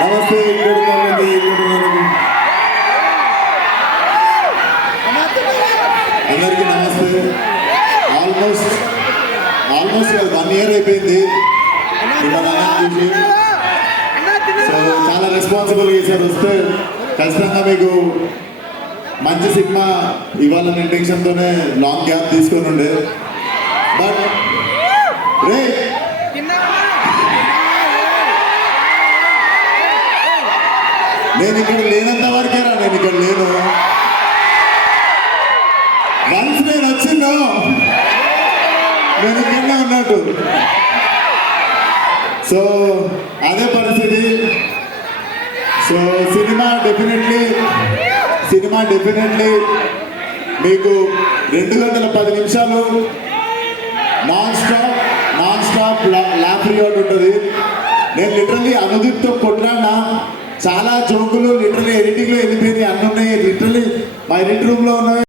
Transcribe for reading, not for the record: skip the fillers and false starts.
నమస్తే. అందరికీ నమస్తే. ఆల్మోస్ట్ 1 year అయిపోయింది చూసి. సో చాలా రెస్పాన్సిబుల్ చేశారు. వస్తే ఖచ్చితంగా మీకు మంచి సినిమా ఇవ్వాలనే ఇంటెన్షన్తోనే లాంగ్ గ్యాప్ తీసుకొని ఉండే. బట్ రే నేను ఇక్కడ లేనంత వరకేరా, నేను ఇక్కడ లేను. వన్స్ నేను వచ్చిందో నేను ఇక్కడనే ఉన్నట్టు. సో అదే పరిస్థితి. సో సినిమా డెఫినెట్లీ మీకు 2 గంటల 10 నిమిషాలు నాన్ స్టాప్ లాఫ్ రివార్డ్ ఉంటుంది. నేను లిటరల్లీ అనుదీప్తో కొట్లాడినా. చాలా జోకులు లిటరల్లీ ఎడిటింగ్లో వెళ్ళిపోయింది. అన్నీ ఉన్నాయి. లిటరల్లీ మా ఎడిట్ రూమ్లో ఉన్నాయి.